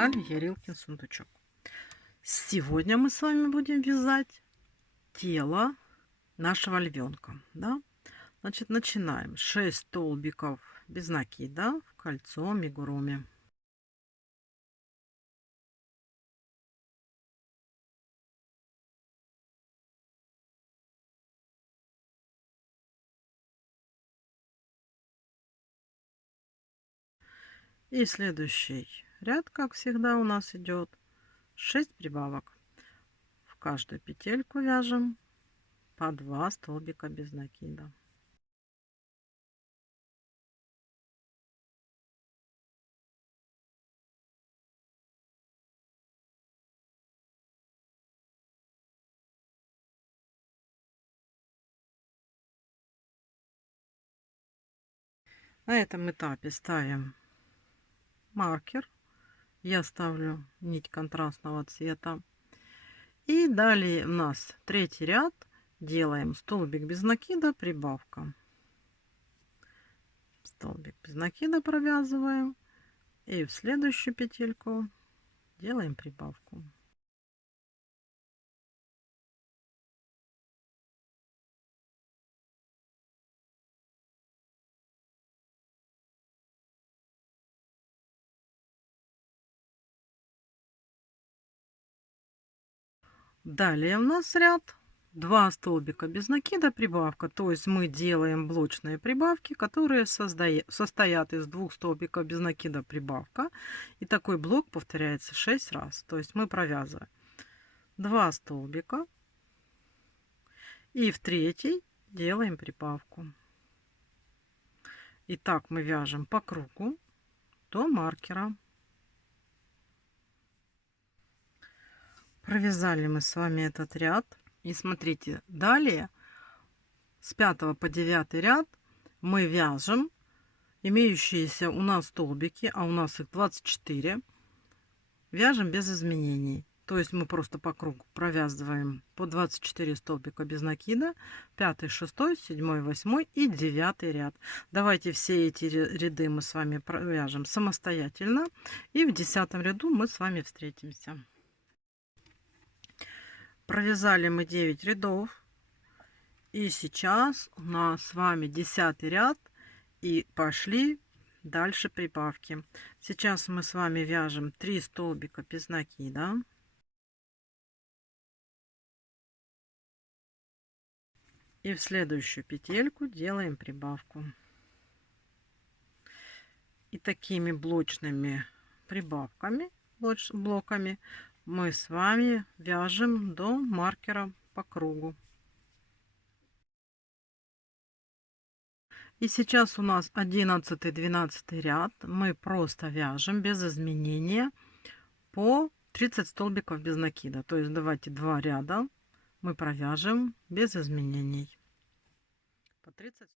канале Ярилкин сундучок. Сегодня мы с вами будем вязать тело нашего львенка. Да? Значит, начинаем. 6 столбиков без накида в кольцо амигуруми. И следующий ряд, как всегда, у нас идет 6 прибавок. В каждую петельку вяжем по 2 столбика без накида. На этом этапе ставим маркер. Я ставлю нить контрастного цвета. И далее у нас третий ряд. Делаем столбик без накида, прибавка. Столбик без накида провязываем. И в следующую петельку делаем прибавку. Далее у нас ряд 2 столбика без накида, прибавка. То есть мы делаем блочные прибавки, которые состоят из 2 столбиков без накида, прибавка. И такой блок повторяется 6 раз. То есть мы провязываем 2 столбика и в третий делаем прибавку. И так мы вяжем по кругу до маркера. Провязали мы с вами этот ряд. И смотрите, далее с 5 по 9 ряд мы вяжем имеющиеся у нас столбики, а у нас их 24, вяжем без изменений. То есть мы просто по кругу провязываем по 24 столбика без накида, 5, 6, 7, 8 и 9 ряд. Давайте все эти ряды мы с вами провяжем самостоятельно, и в 10 ряду мы с вами встретимся. Провязали мы 9 рядов, и сейчас у нас с вами 10 ряд, и пошли дальше прибавки. Сейчас мы с вами вяжем 3 столбика без накида. И в следующую петельку делаем прибавку. И такими блочными прибавками, блоками, мы с вами вяжем до маркера по кругу. И сейчас у нас 11-12 ряд. Мы просто вяжем без изменения по 30 столбиков без накида. То есть давайте 2 ряда мы провяжем без изменений. По 30.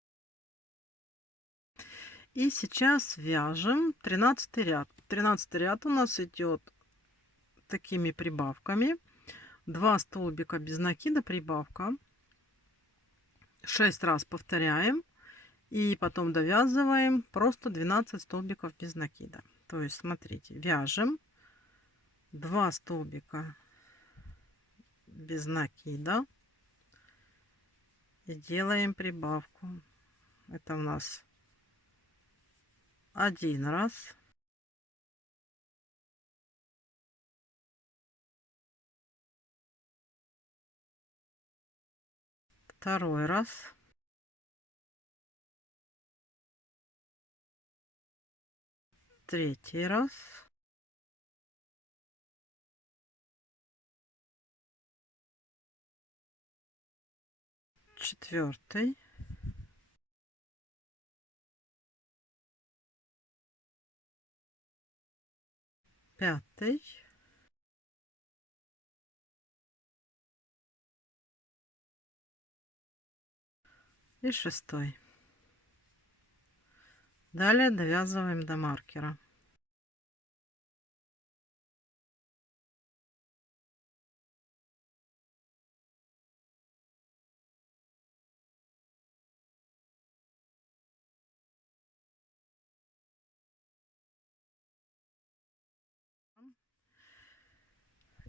И сейчас вяжем 13 ряд. 13 ряд у нас идет такими прибавками. 2 столбика без накида, прибавка. 6 раз повторяем. И потом довязываем просто 12 столбиков без накида. То есть смотрите, вяжем 2 столбика без накида и делаем прибавку. Это у нас один раз, второй раз, третий раз, четвертый, пятый, и шестой. Далее довязываем до маркера.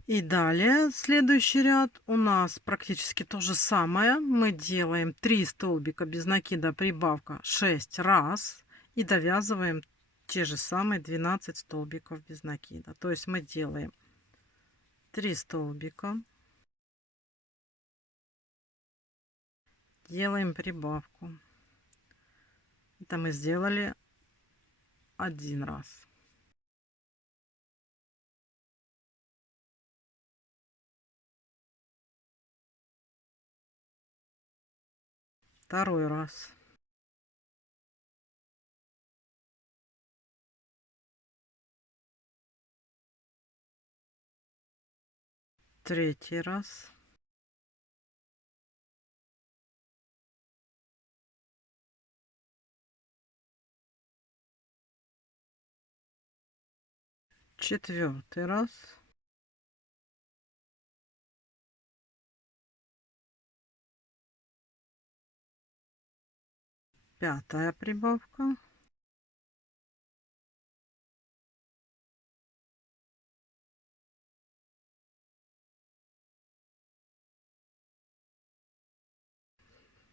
И далее следующий ряд у нас практически то же самое. Мы делаем 3 столбика без накида, прибавка 6 раз и довязываем те же самые 12 столбиков без накида. То есть мы делаем 3 столбика, делаем прибавку. Это мы сделали один раз. Второй раз. Третий раз. Четвертый раз. Пятая прибавка.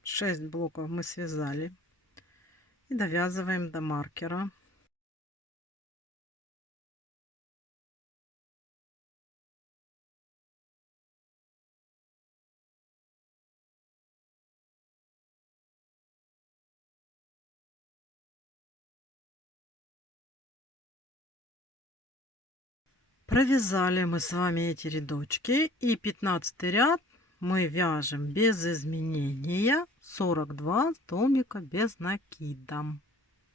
Шесть блоков мы связали и довязываем до маркера. Провязали мы с вами эти рядочки, и 15 ряд мы вяжем без изменения 42 столбика без накида.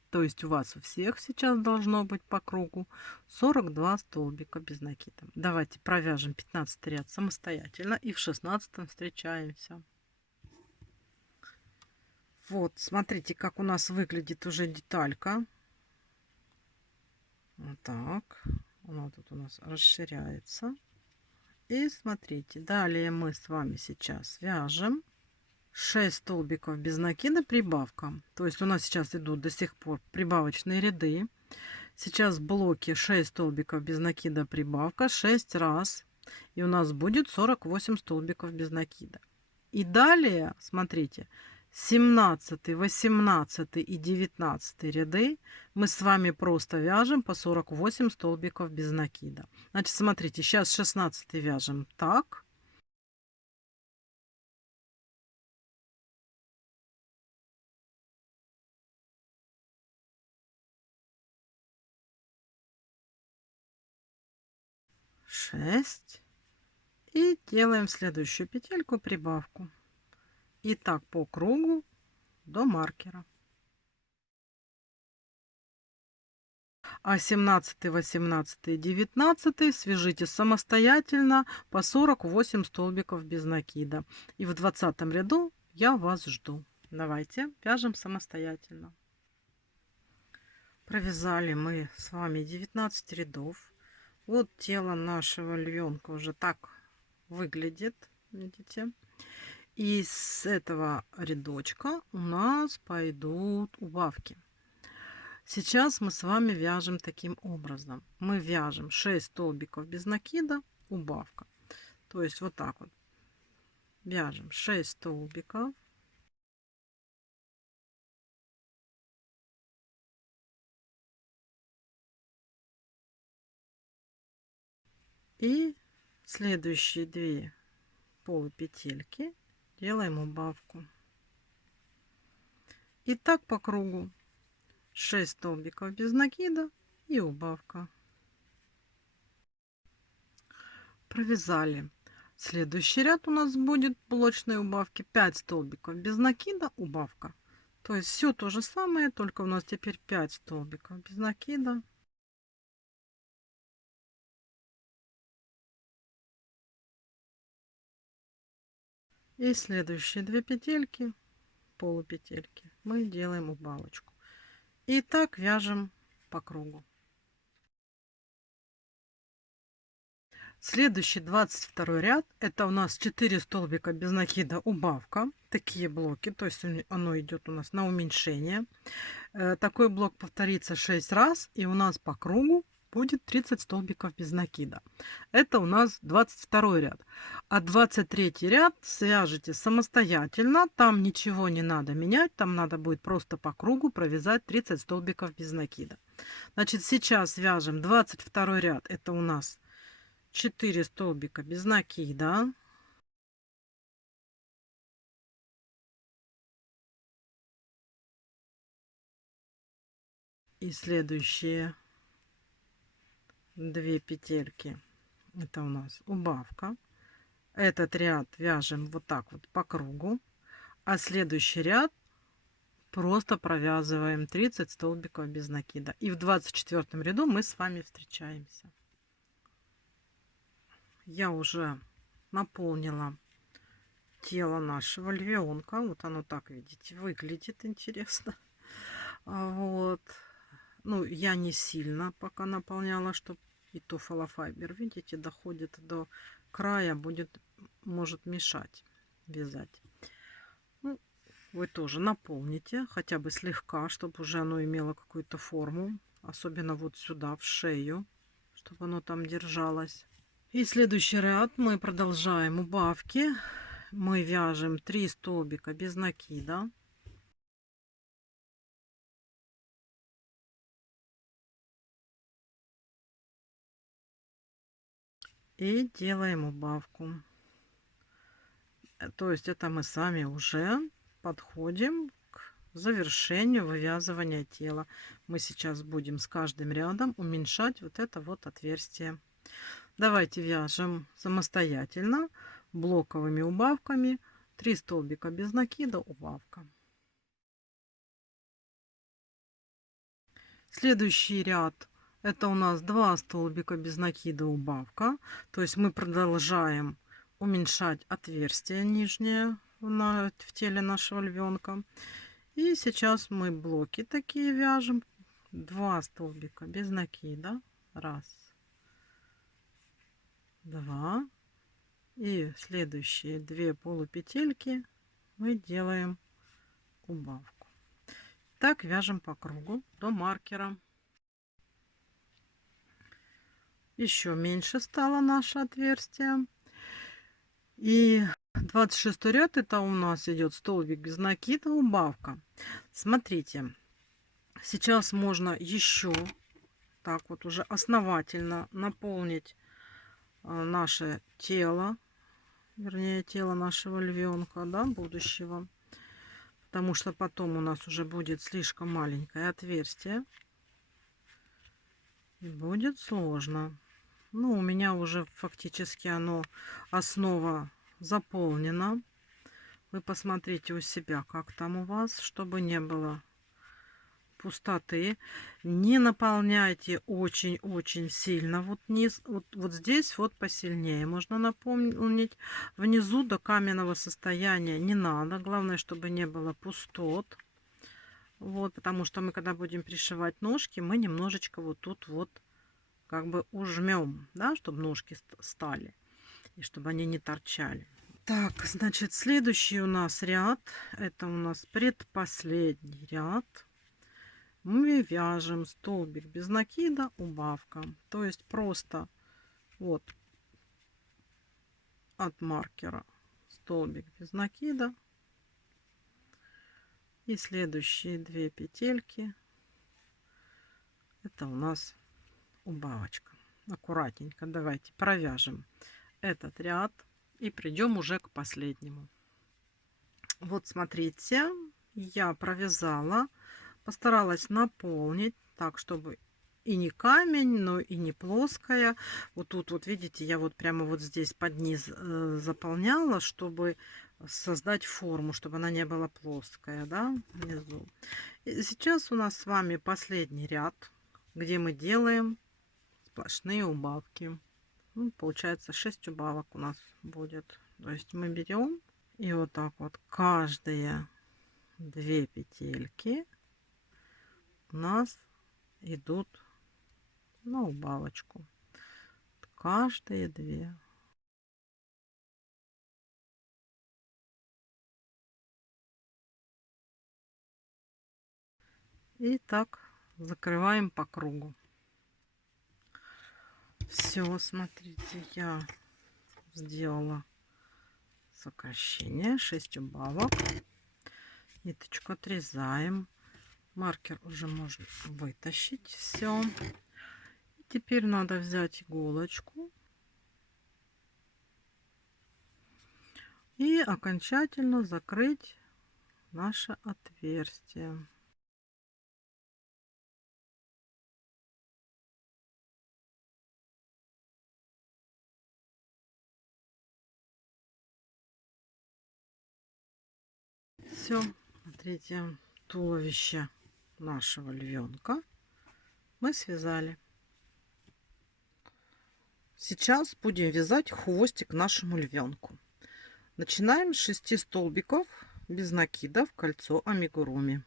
То есть у вас у всех сейчас должно быть по кругу 42 столбика без накида. Давайте провяжем 15 ряд самостоятельно и в 16 встречаемся. Вот, смотрите, как у нас выглядит уже деталька. Вот так. Она тут у нас расширяется. И смотрите, далее мы с вами сейчас вяжем 6 столбиков без накида, прибавка. То есть у нас сейчас идут до сих пор прибавочные ряды. Сейчас в блоке 6 столбиков без накида, прибавка 6 раз. И у нас будет 48 столбиков без накида. И далее, смотрите, 17, 18 и 19 ряды мы с вами просто вяжем по 48 столбиков без накида. Значит, смотрите, сейчас 16 вяжем так. Шесть. И делаем следующую петельку, прибавку. И так по кругу до маркера. А 17, 18 и 19 свяжите самостоятельно по 48 столбиков без накида. И в 20 ряду я вас жду. Давайте вяжем самостоятельно. Провязали мы с вами 19 рядов. Вот тело нашего львенка уже так выглядит, видите. И с этого рядочка у нас пойдут убавки. Сейчас мы с вами вяжем таким образом. Мы вяжем 6 столбиков без накида, убавка. То есть вот так вот. Вяжем 6 столбиков. И следующие 2 полупетельки делаем убавку. И так по кругу. 6 столбиков без накида и убавка. Провязали. Следующий ряд у нас будет блочной убавки 5 столбиков без накида, убавка. То есть все то же самое, только у нас теперь 5 столбиков без накида. И следующие 2 петельки, полупетельки, мы делаем убавочку. И так вяжем по кругу. Следующий 22 ряд, это у нас 4 столбика без накида, убавка. Такие блоки, то есть оно идет у нас на уменьшение. Такой блок повторится 6 раз, и у нас по кругу будет 30 столбиков без накида. Это у нас 22 ряд. А 23 ряд свяжите самостоятельно. Там ничего не надо менять. Там надо будет просто по кругу провязать 30 столбиков без накида. Значит, сейчас вяжем 22 ряд. Это у нас 4 столбика без накида. И следующие 2 петельки, это у нас убавка. Этот ряд вяжем вот так вот по кругу, а следующий ряд просто провязываем 30 столбиков без накида. И в 24 ряду мы с вами встречаемся. Я уже наполнила тело нашего львенка. Вот оно так, видите, выглядит интересно. Вот. Ну, я не сильно пока наполняла, чтобы и то фалофайбер, видите, доходит до края, может мешать вязать. Ну, вы тоже наполните, хотя бы слегка, чтобы уже оно имело какую-то форму, особенно вот сюда, в шею, чтобы оно там держалось. И следующий ряд мы продолжаем убавки. Мы вяжем 3 столбика без накида. И делаем убавку. То есть это мы сами уже подходим к завершению вывязывания тела. Мы сейчас будем с каждым рядом уменьшать вот это вот отверстие. Давайте вяжем самостоятельно блоковыми убавками. 3 столбика без накида, убавка. Следующий ряд, это у нас 2 столбика без накида, убавка. То есть мы продолжаем уменьшать отверстие нижнее в теле нашего львенка. И сейчас мы блоки такие вяжем. 2 столбика без накида. Раз, два. И следующие 2 полупетельки мы делаем убавку. Так вяжем по кругу до маркера. Еще меньше стало наше отверстие. И 26 ряд, это у нас идет столбик без накида, убавка. Смотрите, сейчас можно еще так вот уже основательно наполнить наше тело, вернее тело нашего львенка, да, будущего, потому что потом у нас уже будет слишком маленькое отверстие и будет сложно. Ну, у меня уже фактически основа заполнена. Вы посмотрите у себя, как там у вас, чтобы не было пустоты. Не наполняйте очень-очень сильно. Вот низ, вот здесь вот посильнее можно наполнить. Внизу до каменного состояния не надо. Главное, чтобы не было пустот. Вот, потому что мы, когда будем пришивать ножки, мы немножечко вот тут вот как бы ужмем, да, чтобы ножки стали и чтобы они не торчали. Так, значит, следующий у нас ряд, это у нас предпоследний ряд. Мы вяжем столбик без накида, убавка. То есть просто вот от маркера столбик без накида. И следующие 2 петельки, это у нас убавочка. Аккуратненько давайте провяжем этот ряд и придем уже к последнему. Вот смотрите, я провязала, постаралась наполнить так, чтобы и не камень, но и не плоская. Вот тут вот видите, я вот прямо вот здесь под низ заполняла, чтобы создать форму, чтобы она не была плоская, да, внизу. И сейчас у нас с вами последний ряд, где мы делаем сплошные убавки. Ну, получается 6 убавок у нас будет. То есть мы берем и вот так вот каждые 2 петельки у нас идут на убавочку. Каждые 2. И так закрываем по кругу. Все, смотрите, я сделала сокращение, 6 убавок. Ниточку отрезаем. Маркер уже можно вытащить. Все. Теперь надо взять иголочку и окончательно закрыть наше отверстие. Все, смотрите, туловище нашего львенка мы связали. Сейчас будем вязать хвостик нашему львенку. Начинаем с 6 столбиков без накида в кольцо амигуруми.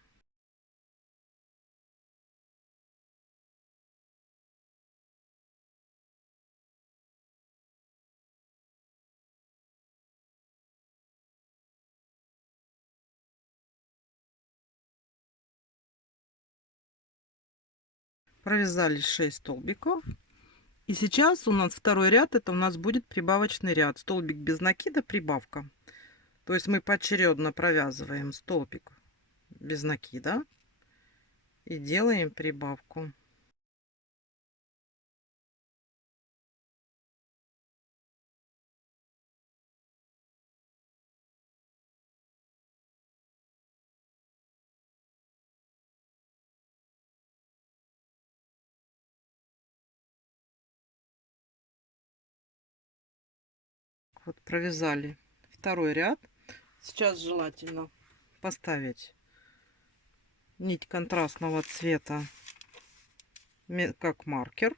Провязали 6 столбиков. И сейчас у нас второй ряд, это у нас будет прибавочный ряд. Столбик без накида, прибавка. То есть мы поочередно провязываем столбик без накида и делаем прибавку. Вот провязали второй ряд. Сейчас желательно поставить нить контрастного цвета как маркер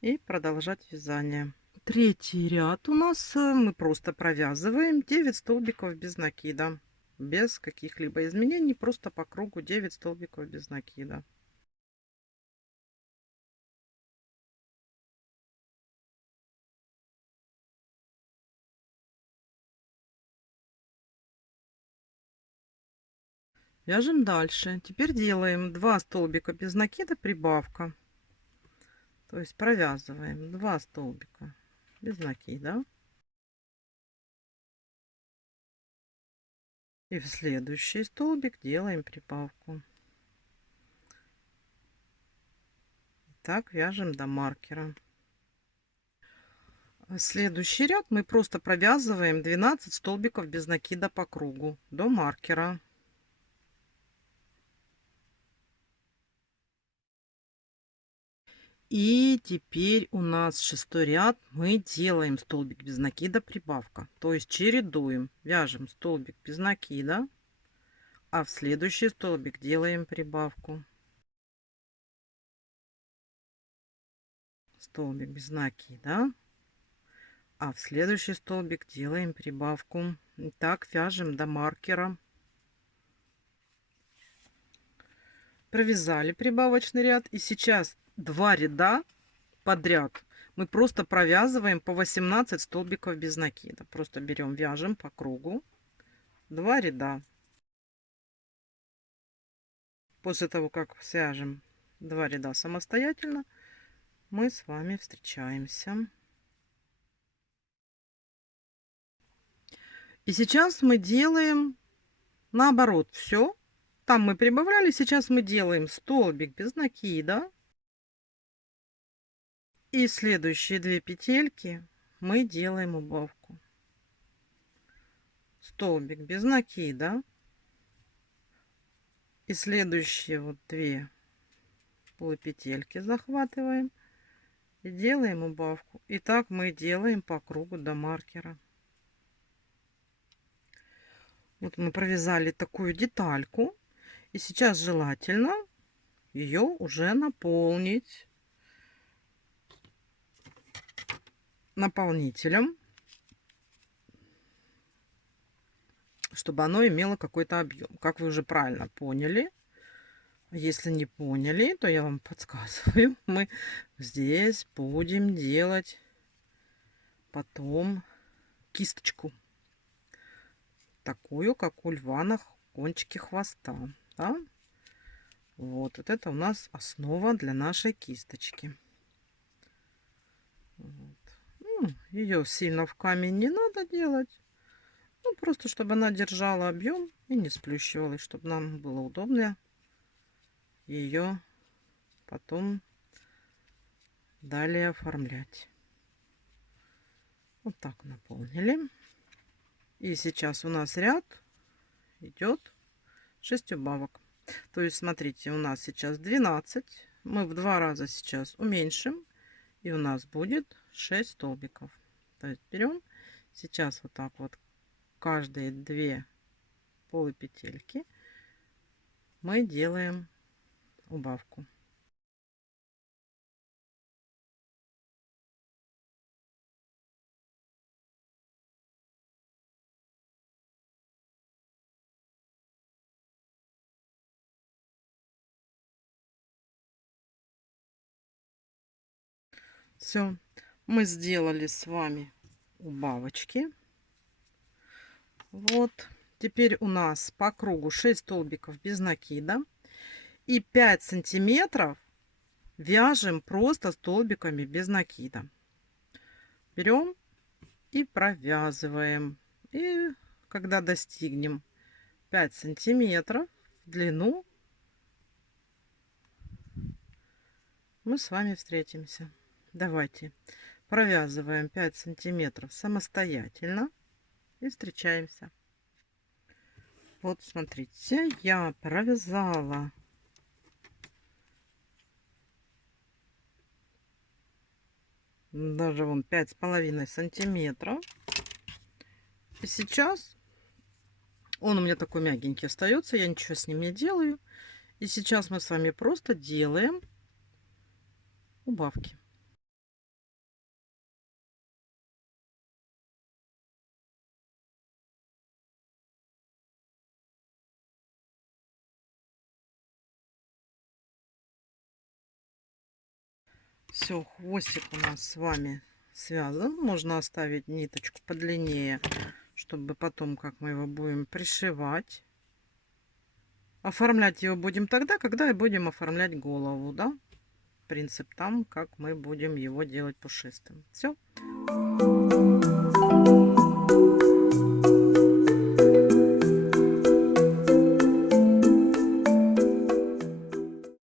и продолжать вязание. Третий ряд у нас мы просто провязываем 9 столбиков без накида, без каких-либо изменений, просто по кругу 9 столбиков без накида. Вяжем дальше. Теперь делаем 2 столбика без накида, прибавка. То есть провязываем 2 столбика без накида. И в следующий столбик делаем прибавку. Так вяжем до маркера. Следующий ряд мы просто провязываем 12 столбиков без накида по кругу до маркера. И теперь у нас шестой ряд. Мы делаем столбик без накида, прибавка. То есть чередуем. Вяжем столбик без накида, а в следующий столбик делаем прибавку. Столбик без накида, а в следующий столбик делаем прибавку. И так вяжем до маркера. Провязали прибавочный ряд. И сейчас 2 ряда подряд мы просто провязываем по 18 столбиков без накида. Просто берем, вяжем по кругу 2 ряда. После того, как свяжем 2 ряда самостоятельно, мы с вами встречаемся. И сейчас мы делаем наоборот все. Там мы прибавляли, сейчас мы делаем столбик без накида. И следующие 2 петельки мы делаем убавку. Столбик без накида. И следующие вот 2 полупетельки захватываем и делаем убавку. И так мы делаем по кругу до маркера. Вот мы провязали такую детальку. И сейчас желательно ее уже наполнить наполнителем, чтобы оно имело какой-то объем. Как вы уже правильно поняли. Если не поняли, то я вам подсказываю. Мы здесь будем делать потом кисточку. Такую, как у льва на кончике хвоста. Да? Вот это у нас основа для нашей кисточки. Ее сильно в камень не надо делать. Ну, просто чтобы она держала объем и не сплющивалась, чтобы нам было удобно ее потом далее оформлять. Вот так наполнили. И сейчас у нас ряд идет 6 убавок. То есть, смотрите, у нас сейчас 12. Мы в 2 раза сейчас уменьшим. И у нас будет 6 столбиков. То есть берем сейчас вот так вот каждые 2 полупетельки мы делаем убавку. Все, мы сделали с вами убавочки. Вот, теперь у нас по кругу 6 столбиков без накида и 5 сантиметров вяжем просто столбиками без накида. Берем и провязываем. И когда достигнем 5 сантиметров в длину, мы с вами встретимся. Давайте провязываем 5 сантиметров самостоятельно и встречаемся. Вот смотрите, я провязала даже вон 5,5 сантиметров. И сейчас он у меня такой мягенький остается, я ничего с ним не делаю. И сейчас мы с вами просто делаем убавки. Все, хвостик у нас с вами связан. Можно оставить ниточку подлиннее, чтобы потом, как мы его будем пришивать. Оформлять его будем тогда, когда и будем оформлять голову, да? Принцип там, как мы будем его делать пушистым. Все.